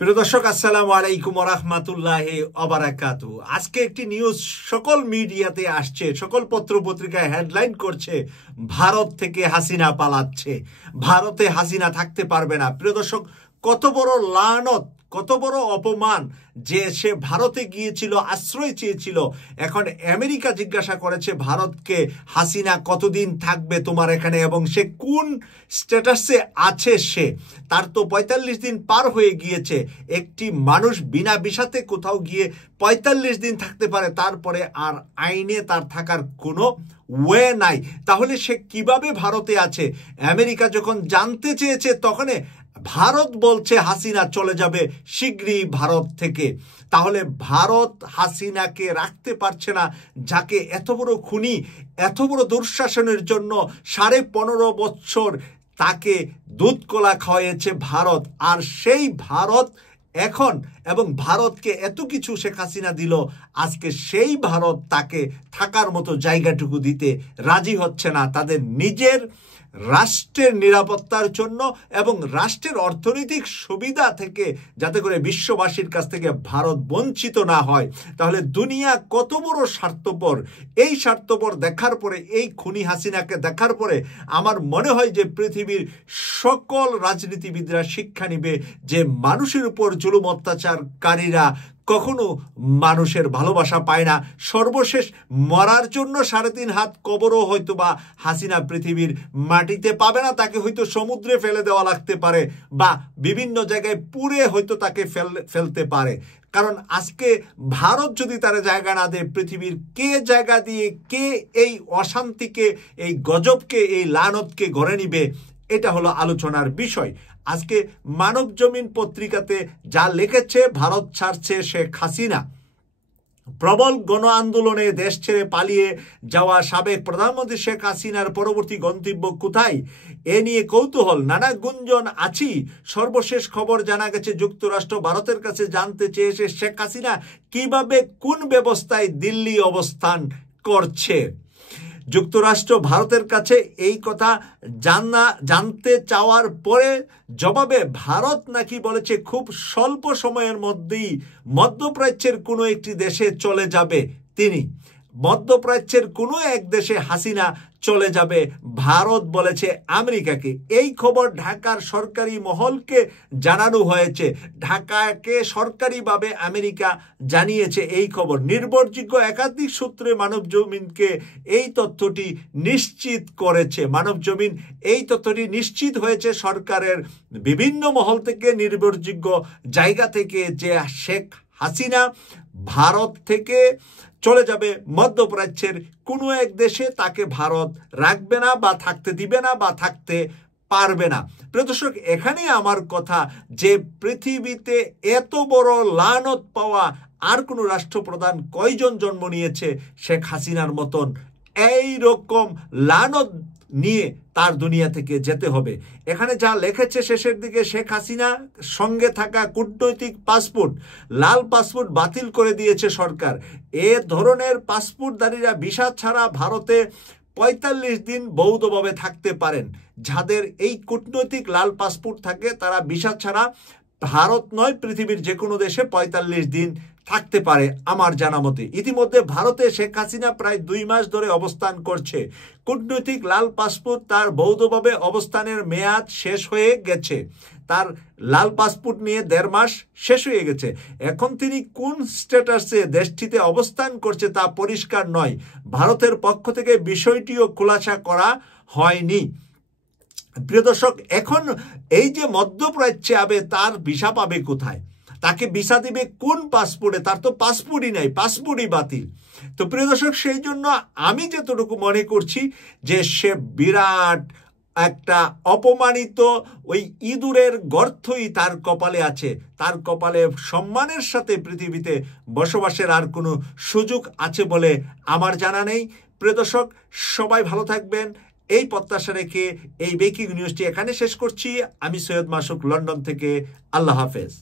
প্রিয় দর্শক, আসসালামু আলাইকুম ওয়া রাহমাতুল্লাহি ওয়া বারাকাতুহু। আজকে একটি নিউজ সকল মিডিয়াতে আসছে, সকল পত্র পত্রিকায় হেডলাইন করছে, ভারত থেকে হাসিনা পালাচ্ছে, ভারতে হাসিনা থাকতে পারবে না। প্রিয় দর্শক, কত বড় লানত, কত বড় অপমান যে সে ভারতে গিয়েছিল, আশ্রয় চেয়েছিল। এখন আমেরিকা জিজ্ঞাসা করেছে ভারতকে, হাসিনা কতদিন থাকবে তোমার এখানে এবং সে কোন স্ট্যাটাসে আছে। সে তার তো ৪৫ দিন পার হয়ে গিয়েছে। একটি মানুষ বিনা ভিসাতে কোথাও গিয়ে ৪৫ দিন থাকতে পারে, তারপরে আর আইনে তার থাকার কোনো ওয়ে নাই। তাহলে সে কিভাবে ভারতে আছে? আমেরিকা যখন জানতে চেয়েছে তখন ভারত বলছে হাসিনা চলে যাবে শীঘ্রই ভারত থেকে। তাহলে ভারত হাসিনাকে রাখতে পারছে না, যাকে এত বড় খুনি, এত বড় দুঃশাসনের জন্য ১৫.৫ বছর তাকে দুধ কলা খাওয়াইছে ভারত। আর সেই ভারত এখন, এবং ভারতকে এত কিছু শেখ হাসিনা দিল, আজকে সেই ভারত তাকে থাকার মতো জায়গাটুকু দিতে রাজি হচ্ছে না। তাদের নিজের রাষ্ট্রের নিরাপত্তার জন্য এবং রাষ্ট্রের অর্থনৈতিক সুবিধা থেকে, যাতে করে বিশ্ববাসীর কাছ থেকে ভারত বঞ্চিত না হয়। তাহলে দুনিয়া কত বড় স্বার্থপর! এই স্বার্থপর দেখার পরে, এই খুনি হাসিনাকে দেখার পরে আমার মনে হয় যে পৃথিবীর সকল রাজনীতিবিদরা শিক্ষা নিবে যে মানুষের উপর জুলুম অত্যাচারকারীরা কখনো মানুষের ভালোবাসা পায় না। সর্বশেষ মরার জন্য ৩.৫ হাত কবরও হয়তো বা হাসিনা পৃথিবীর মাটিতে পাবে না। তাকে হয়তো সমুদ্রে ফেলে দেওয়া লাগতে পারে, বা বিভিন্ন জায়গায় পুড়ে হয়তো তাকে ফেলতে পারে। কারণ আজকে ভারত যদি তার জায়গা না দেয়, পৃথিবীর কে জায়গা দিয়ে, কে এই অশান্তিকে, এই গজবকে, এই লানতকে গড়ে নিবে? এটা হলো আলোচনার বিষয়। আজকে মানব জমিন পত্রিকাতে যা লিখেছে, ভারত ছাড়ছে শেখ হাসিনা। প্রবল গণ আন্দোলনে দেশ ছেড়ে পালিয়ে যাওয়া সাবেক প্রধানমন্ত্রী শেখ হাসিনার পরবর্তী গন্তব্য কোথায়, এ নিয়ে কৌতূহল, নানা গুঞ্জন আছি। সর্বশেষ খবর জানা গেছে, যুক্তরাষ্ট্র ভারতের কাছে জানতে চেয়েছে শেখ হাসিনা কিভাবে, কোন ব্যবস্থায় দিল্লি অবস্থান করছে। যুক্তরাষ্ট্র ভারতের কাছে এই কথা জানতে চাওয়ার পরে জবাবে ভারত নাকি বলেছে খুব স্বল্প সময়ের মধ্যেই মধ্যপ্রাচ্যের কোনো একটি দেশে চলে যাবে তিনি। মধ্যপ্রাচ্যের কোনো এক দেশে হাসিনা চলে যাবে, ভারত বলেছে আমেরিকাকে। এই খবর ঢাকার সরকারি মহলকে জানানো হয়েছে। ঢাকাকে সরকারিভাবে আমেরিকা জানিয়েছে এই খবর। নির্ভরযোগ্য একাধিক সূত্রে মানব জমিনকে এই তথ্যটি নিশ্চিত করেছে। মানব জমিন এই তথ্যটি নিশ্চিত হয়েছে সরকারের বিভিন্ন মহল থেকে, নির্ভরযোগ্য জায়গা থেকে, যে শেখ হাসিনা ভারত থেকে চলে যাবে মধ্যপ্রাচ্যের কোনো এক দেশে। তাকে ভারত রাখবে না, বা থাকতে দিবে না, বা থাকতে পারবে না। প্রিয় দর্শক, এখানে আমার কথা যে পৃথিবীতে এত বড় লানত পাওয়া আর কোনো রাষ্ট্রপ্রধান কয়জন জন্ম নিয়েছে শেখ হাসিনার মতন? এই রকম লানত নিয়ে তার দুনিয়া থেকে যেতে হবে। এখানে যা লিখেছে শেষের দিকে, শেখ হাসিনা সঙ্গে থাকা কূটনৈতিক পাসপোর্ট, লাল পাসপোর্ট বাতিল করে দিয়েছে সরকার। এ ধরনের পাসপোর্টধারীরা ভিসা ছাড়া ভারতে ৪৫ দিন বৈধভাবে থাকতে পারেন। যাদের এই কূটনৈতিক লাল পাসপোর্ট থাকে, তারা ভিসা ছাড়া ভারত নয়, পৃথিবীর যে কোনো দেশে ৪৫ দিন থাকতে পারে আমার জানা মতে। ইতিমধ্যে ভারতে শেখ হাসিনা প্রায় ২ মাস ধরে অবস্থান করছে। কূটনৈতিক লাল পাসপোর্ট তার বৈধভাবে অবস্থানের মেয়াদ শেষ হয়ে গেছে। তার লাল পাসপোর্ট নিয়ে ১.৫ মাস শেষ হয়ে গেছে। এখন তিনি কোন স্ট্যাটাসে দেশটিতে অবস্থান করছে তা পরিষ্কার নয়। ভারতের পক্ষ থেকে বিষয়টিও খোলাসা করা হয়নি। প্রিয় দর্শক, এখন এই যে মধ্যপ্রাচ্যে আবে, তার ভিসা পাবে কোথায়? তাকে ভিসা দিবে কোন পাসপোর্টে? তার তো পাসপোর্টই নাই, পাসপোর্টই বাতিল। তো প্রিয় দর্শক, সেই জন্য আমি যতটুকু মনে করছি যে সে বিরাট একটা অপমানিত, ওই ইঁদুরের গর্তই তার কপালে আছে। তার কপালে সম্মানের সাথে পৃথিবীতে বসবাসের আর কোনো সুযোগ আছে বলে আমার জানা নেই। প্রিয় দর্শক, সবাই ভালো থাকবেন, এই প্রত্যাশা রেখে এই ব্রেকিং নিউজটি এখানে শেষ করছি। আমি সৈয়দ মাসুক, লন্ডন থেকে। আল্লাহ হাফেজ।